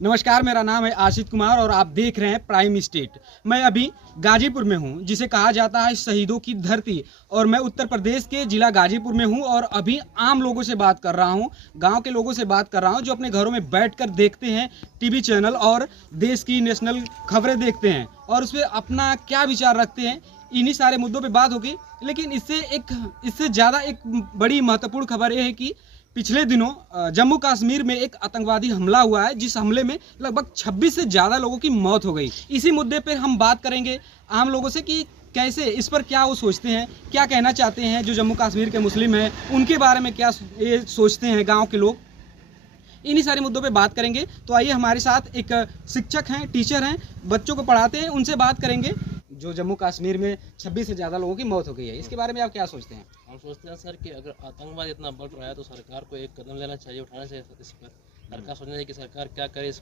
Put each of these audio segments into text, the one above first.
नमस्कार, मेरा नाम है आशित कुमार और आप देख रहे हैं प्राइम स्टेट। मैं अभी गाजीपुर में हूं, जिसे कहा जाता है शहीदों की धरती, और मैं उत्तर प्रदेश के जिला गाजीपुर में हूं और अभी आम लोगों से बात कर रहा हूं, गांव के लोगों से बात कर रहा हूं जो अपने घरों में बैठकर देखते हैं टीवी चैनल और देश की नेशनल खबरें देखते हैं और उस पर अपना क्या विचार रखते हैं। इन्हीं सारे मुद्दों पर बात होगी, लेकिन इससे ज़्यादा एक बड़ी महत्वपूर्ण खबर यह है कि पिछले दिनों जम्मू कश्मीर में एक आतंकवादी हमला हुआ है, जिस हमले में लगभग 26 से ज़्यादा लोगों की मौत हो गई। इसी मुद्दे पर हम बात करेंगे आम लोगों से कि कैसे इस पर क्या वो सोचते हैं, क्या कहना चाहते हैं। जो जम्मू कश्मीर के मुस्लिम हैं उनके बारे में क्या ये सोचते हैं गांव के लोग, इन्हीं सारे मुद्दों पे बात करेंगे। तो आइए, हमारे साथ एक शिक्षक हैं, टीचर हैं, बच्चों को पढ़ाते हैं, उनसे बात करेंगे। जो जम्मू कश्मीर में 26 से ज़्यादा लोगों की मौत हो गई है, इसके बारे में आप क्या सोचते हैं? हम सोचते हैं सर कि अगर आतंकवाद इतना बढ़ रहा है तो सरकार को एक कदम लेना चाहिए, उठाना चाहिए इस पर। सरकार सोचना चाहिए कि सरकार क्या करे इस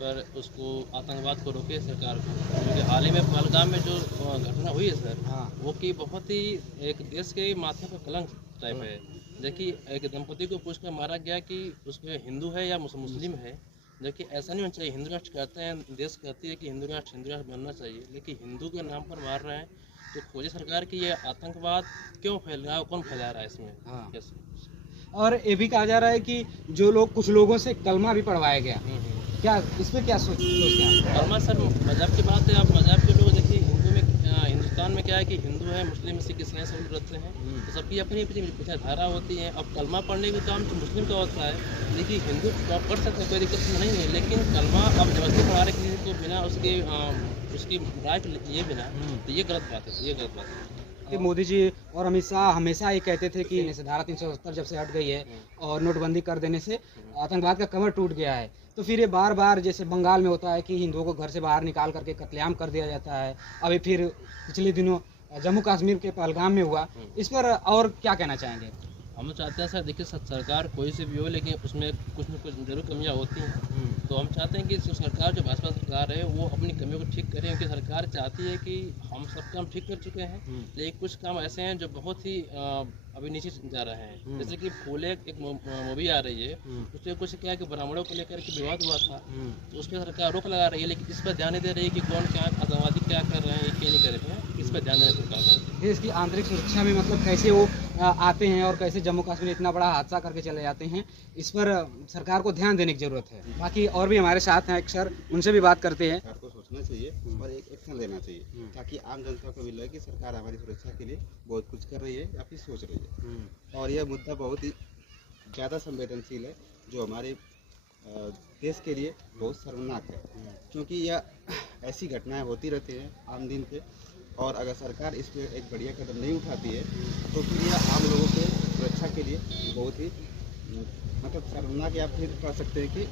पर उसको आतंकवाद को रोके सरकार को। क्योंकि हाल ही में पहलगाम में जो घटना हुई है सर, वो कि बहुत ही एक देश के माथे पर कलंक टाइप है। देखिए, एक दंपति को पूछकर मारा गया कि उसमें हिंदू है या मुस्लिम है। देखिए, ऐसा नहीं होना चाहिए। हिंदू राष्ट्र कहते हैं, देश कहती है कि हिंदू राष्ट्र बनना चाहिए, लेकिन हिंदू के नाम पर मार रहे हैं। तो खोजे सरकार की ये आतंकवाद क्यों फैल रहा है, कौन फैला रहा है इसमें। और ये भी कहा जा रहा है कि जो लोग, कुछ लोगों से कलमा भी पढ़वाया गया। क्या इस पर क्या सोचते हैं? कलमा सर मज़हब की बात है। आप मज़हब के लोग देखिए, हिंदुस्तान में क्या है कि हिंदू है, मुस्लिम, सिख, ईसाई सब रहते हैं, तो सबकी अपनी अपनी विचारधारा होती है। अब कलमा पढ़ने का काम तो मुस्लिम का होता है, लेकिन हिंदू पढ़ सकते हैं, कोई दिक्कत नहीं है। लेकिन कलमा अब जबरदस्ती पढ़ा रहे किसी को बिना उसकी राय लिए बिना, तो ये गलत बात है, ये गलत बात है। कि मोदी जी और अमित शाह हमेशा ये कहते थे कि धारा 370 जब से हट गई है और नोटबंदी कर देने से आतंकवाद का कमर टूट गया है, तो फिर ये बार बार जैसे बंगाल में होता है कि हिंदुओं को घर से बाहर निकाल करके कत्लेआम कर दिया जाता है। अभी फिर पिछले दिनों जम्मू कश्मीर के पहलगाम में हुआ। इस पर और क्या कहना चाहेंगे? हम चाहते हैं सर, देखिए सरकार कोई से भी हो, लेकिन उसमें कुछ न कुछ जरूर कमियां होती हैं। तो हम चाहते हैं कि जो सरकार, जो भाजपा सरकार है, वो अपनी कमियों को ठीक करे। क्योंकि सरकार चाहती है कि हम सब काम ठीक कर चुके हैं, लेकिन कुछ काम ऐसे हैं जो बहुत ही अभी नीचे जा रहे हैं। जैसे कि फूले एक मूवी आ रही है, उसमें कुछ क्या है कि ब्राह्मणों को लेकर के विवाद हुआ था, तो उस पर सरकार रोक लगा रही है, लेकिन इस पर ध्यान नहीं दे रही है कि कौन क्या आतंकवादी क्या कर रहे हैं, क्या नहीं कर रहे हैं। इस पर ध्यान देना सरकार। देश की आंतरिक सुरक्षा में मतलब कैसे वो आते हैं और कैसे जम्मू कश्मीर इतना बड़ा हादसा करके चले जाते हैं, इस पर सरकार को ध्यान देने की जरूरत है। बाकी और भी हमारे साथ हैं एक सर, उनसे भी बात करते हैं। सरकार को सोचना चाहिए और एक एक्शन लेना चाहिए, ताकि आम जनता को भी लगे कि सरकार हमारी सुरक्षा के लिए बहुत कुछ कर रही है या फिर सोच रही है। और यह मुद्दा बहुत ही ज़्यादा संवेदनशील है, जो हमारे देश के लिए बहुत शर्मनाक है, क्योंकि यह ऐसी घटनाएं होती रहती हैं आम दिन पे। और अगर सरकार इस पर एक बढ़िया कदम नहीं उठाती है, तो फिर यह आम लोगों के सुरक्षा के लिए बहुत ही मतलब शर्मनाक, या फिर कह सकते हैं कि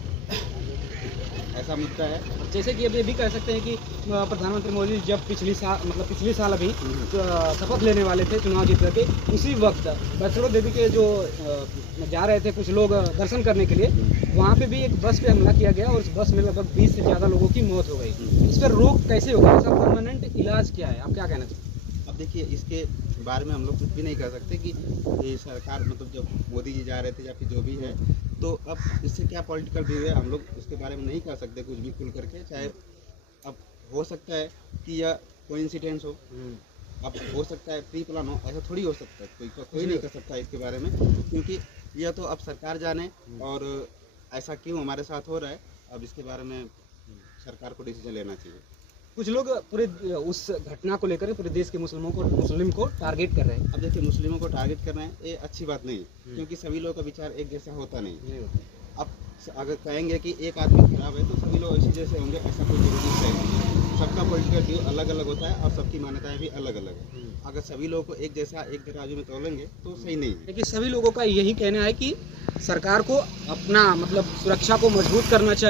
ऐसा मुद्दा है। जैसे कि अभी भी कह सकते हैं कि प्रधानमंत्री मोदी जब पिछले साल अभी शपथ लेने वाले थे चुनाव जीत करके, उसी वक्त वैष्णो देवी के जो जा रहे थे कुछ लोग दर्शन करने के लिए, वहाँ पे भी एक बस पे हमला किया गया और उस बस में लगभग 20 से ज़्यादा लोगों की मौत हो गई। इस पर रोक कैसे होगा? इसका परमानेंट इलाज क्या है? आप क्या कहना चाहते हैं? अब देखिए, इसके बारे में हम लोग कुछ भी नहीं कर सकते कि ये सरकार, मतलब जब मोदी जी जा रहे थे या फिर जो भी है, तो अब इससे क्या पॉलिटिकल व्यू है, हम लोग उसके बारे में नहीं कर सकते कुछ भी खुल करके। चाहे अब हो सकता है कि यह कोइंसिडेंस हो, अब हो सकता है प्री प्लान हो, ऐसा थोड़ी हो सकता है। कोई नहीं कर सकता इसके बारे में, क्योंकि यह तो अब सरकार जाने और ऐसा क्यों हमारे साथ हो रहा है। अब इसके बारे में सरकार को डिसीजन लेना चाहिए। कुछ लोग पूरे उस घटना को लेकर पूरे देश के मुस्लिम को टारगेट कर रहे हैं। अब देखिए, मुस्लिमों को टारगेट कर रहे हैं, ये अच्छी बात नहीं, क्योंकि सभी लोगों का विचार एक जैसा होता नहीं। अब अगर कहेंगे कि एक आदमी खराब है तो सभी लोग इसी जैसे होंगे, ऐसा कोई जरूरी नहीं। सबका पॉलिटिकल व्यू अलग अलग होता है और सबकी मान्यताएं भी अलग अलग है। अगर सभी लोगों को एक जैसा एक तराजू में तोलेंगे तो सही नहीं है। लेकिन सभी लोगों का यही कहना है कि सरकार को अपना मतलब सुरक्षा को मजबूत करना चाहिए।